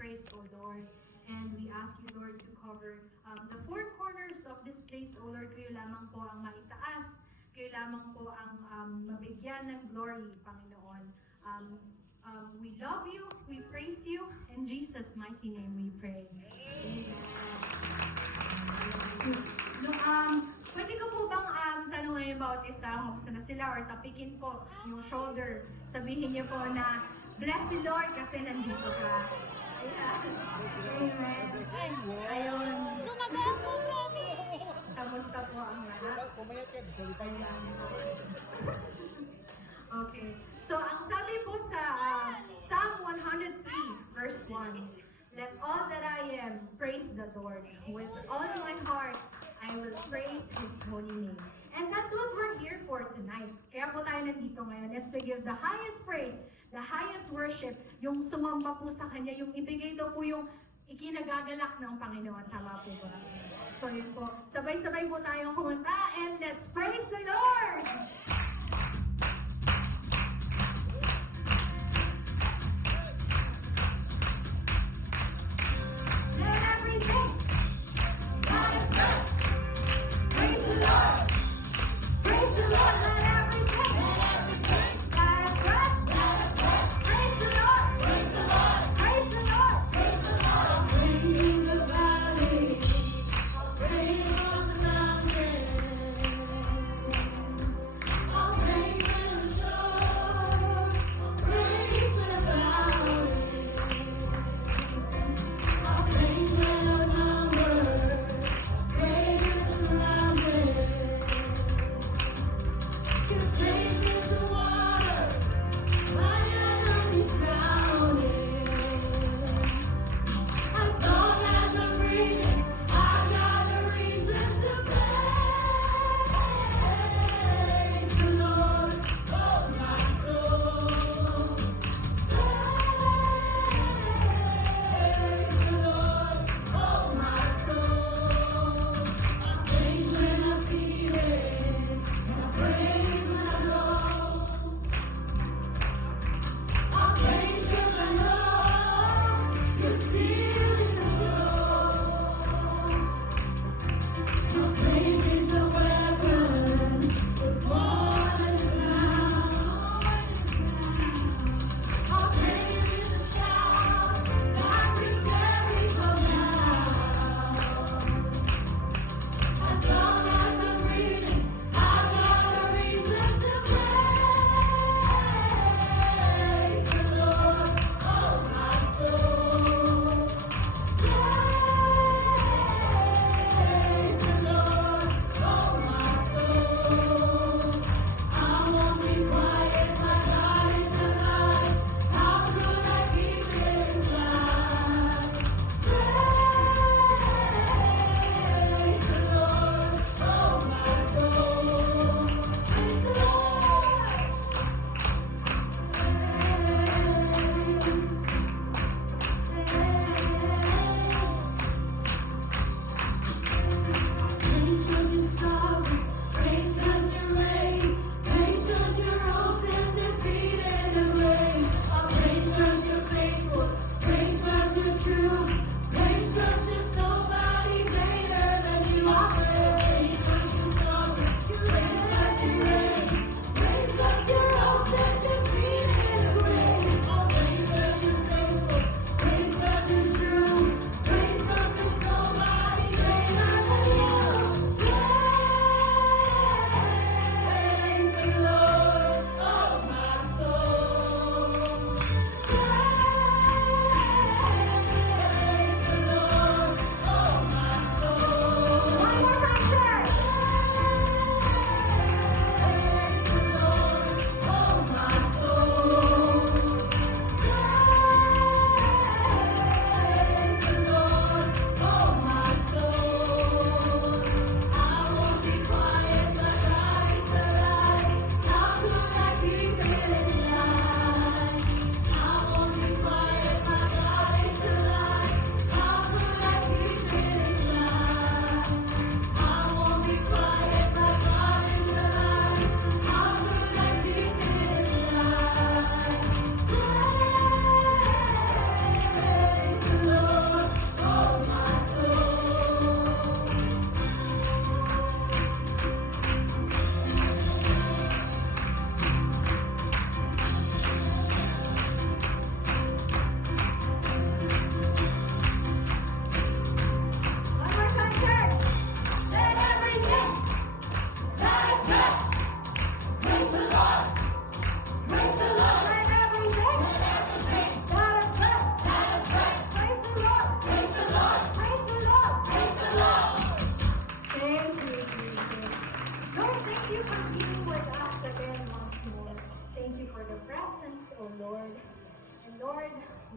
praise, O Lord. And we ask you, Lord, to cover the four corners of this place, O Lord. Kayo lamang po ang maitaas. Kayo lamang po ang mabigyan ng glory, Panginoon. We love you, we praise you, in Jesus' mighty name we pray. Amen. No, pwede ko po bang tanungin about isa, kumusta na sila, or tapikin po yung shoulder. Sabihin niyo po na, bless the Lord kasi nandito ka. Amen. Ayun. Gumagaan po, promise. Kamusta po ang lahat? Pumayat ka, disqualified na. Okay. So, ang sabi po sa Psalm 103, verse 1, let all that I am praise the Lord. With all my heart, I will praise His holy name. And that's what we're here for tonight. Kaya po tayo nandito ngayon. It's to give the highest praise, the highest worship, yung sumamba po sa Kanya, yung ibigay daw po yung ikinagagalak ng Panginoon. Tama po ba? So yun po. Sabay-sabay po tayong kumanta and let's praise the Lord! Let everything that is breath praise the Lord! Praise the Lord, let everything that is breath praise the Lord! Praise the Lord! Praise the Lord! Praise the Lord! Praise in the valley, praise on the mountain.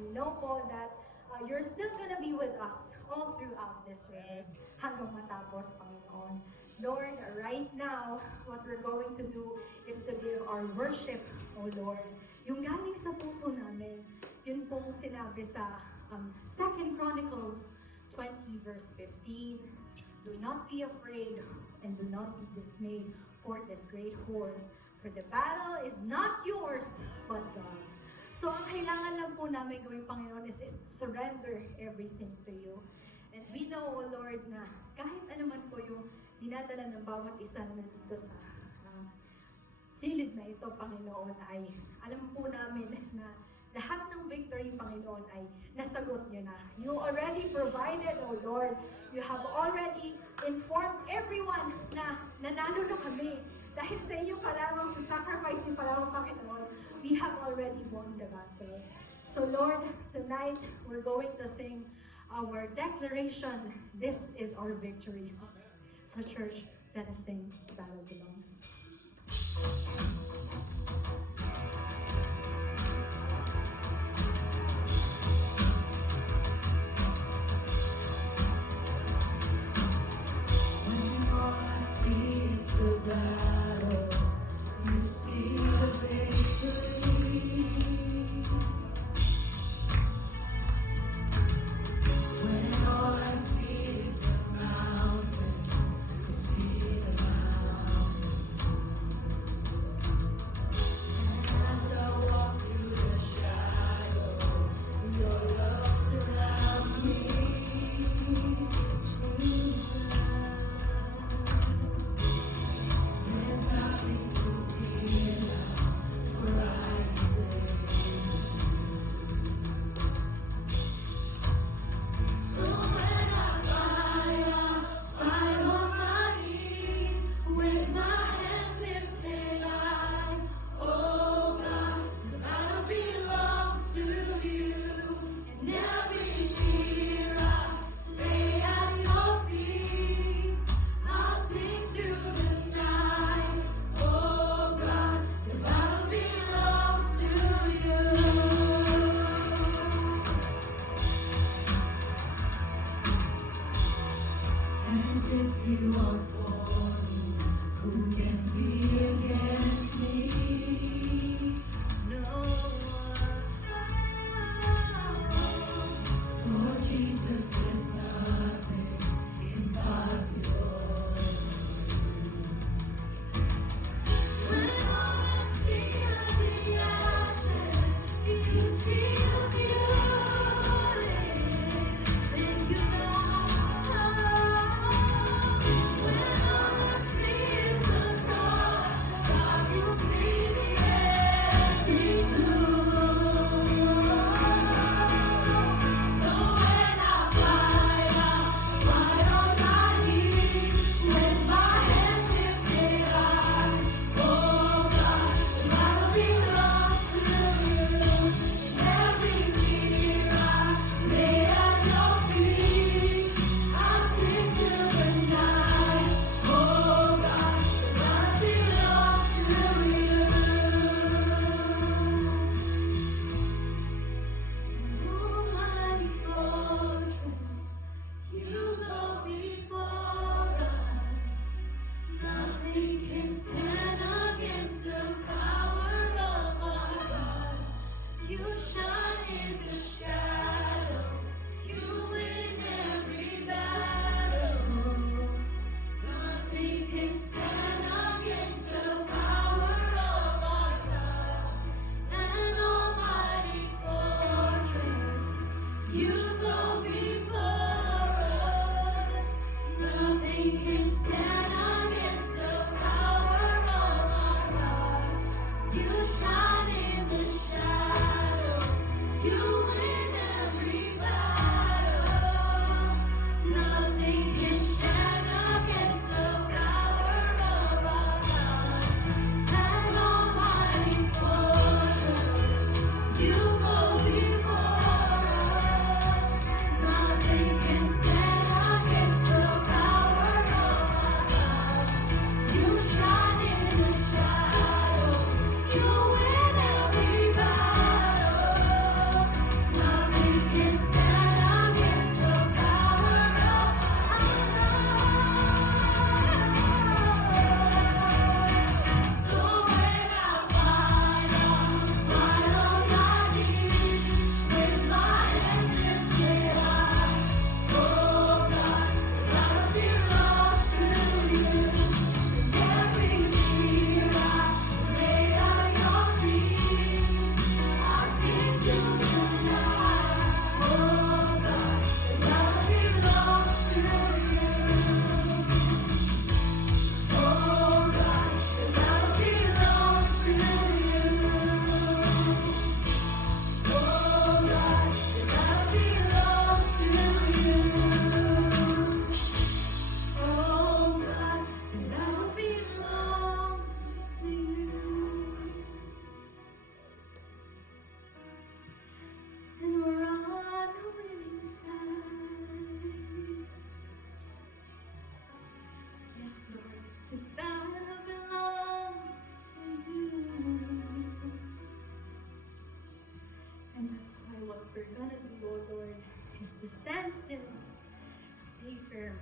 we know po that you're still gonna be with us all throughout this service hanggang matapos, Panginoon. Lord, right now, what we're going to do is to give our worship, O Lord. Yung galing sa puso namin, yun pong sinabi sa 2 Chronicles 20 verse 15. Do not be afraid and do not be dismayed for this great horde, for the battle is not yours, but God's. So ang kailangan lang po namin gawin, Panginoon, is surrender everything to you. And we know, O Lord, na kahit anuman po yung dinadala ng bawat isa na nandito sa silid na ito, Panginoon, ay alam po namin na lahat ng victory, Panginoon, ay nasagot niyo na. You already provided, O Lord. You have already informed everyone na nanalo na kami. Dahil sa iyo pa lamang, sa sacrifice niyo pa lamang, Panginoon, we have already won the battle. So Lord, tonight, we're going to sing our declaration. This is our victory song. So church, let us sing The Battle Belongs. When all I see is the battle, you see the victory. When all I see is the mountain, you see the mountain. to stand still, stay firm,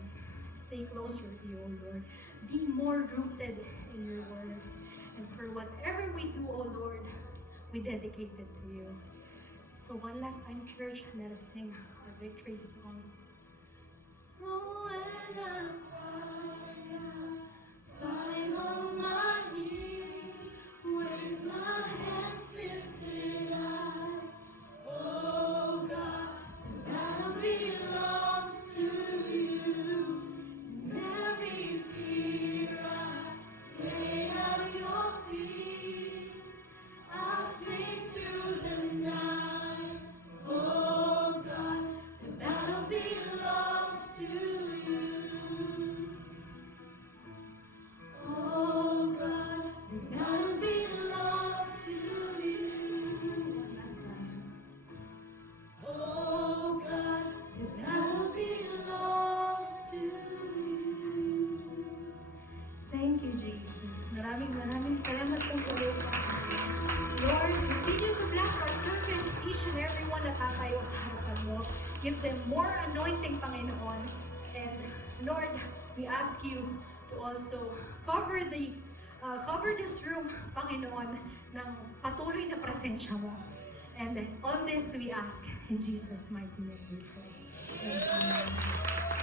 stay closer to you, O Lord. Be more rooted in your word. And for whatever we do, O Lord, we dedicate it to you. So one last time, church, let us sing our victory song. So when I fall on my knees, with my hands lifted high, oh God, the battle belongs to you. And every fear I lay at your feet. I'll sing through the night. Oh God, the battle belongs to you. Oh God, the battle belongs to you. One last time. Oh God, the battle belongs to you. Thank you, Jesus. Maraming salamat po ulit. Lord, continue to bless our churches, each and every one na tatayo sa harapan mo. Give them more anointing, Panginoon. And Lord, we ask you to also cover this room, Panginoon, ng patuloy na presensya mo. And all this we ask in Jesus' mighty name we pray. Amen.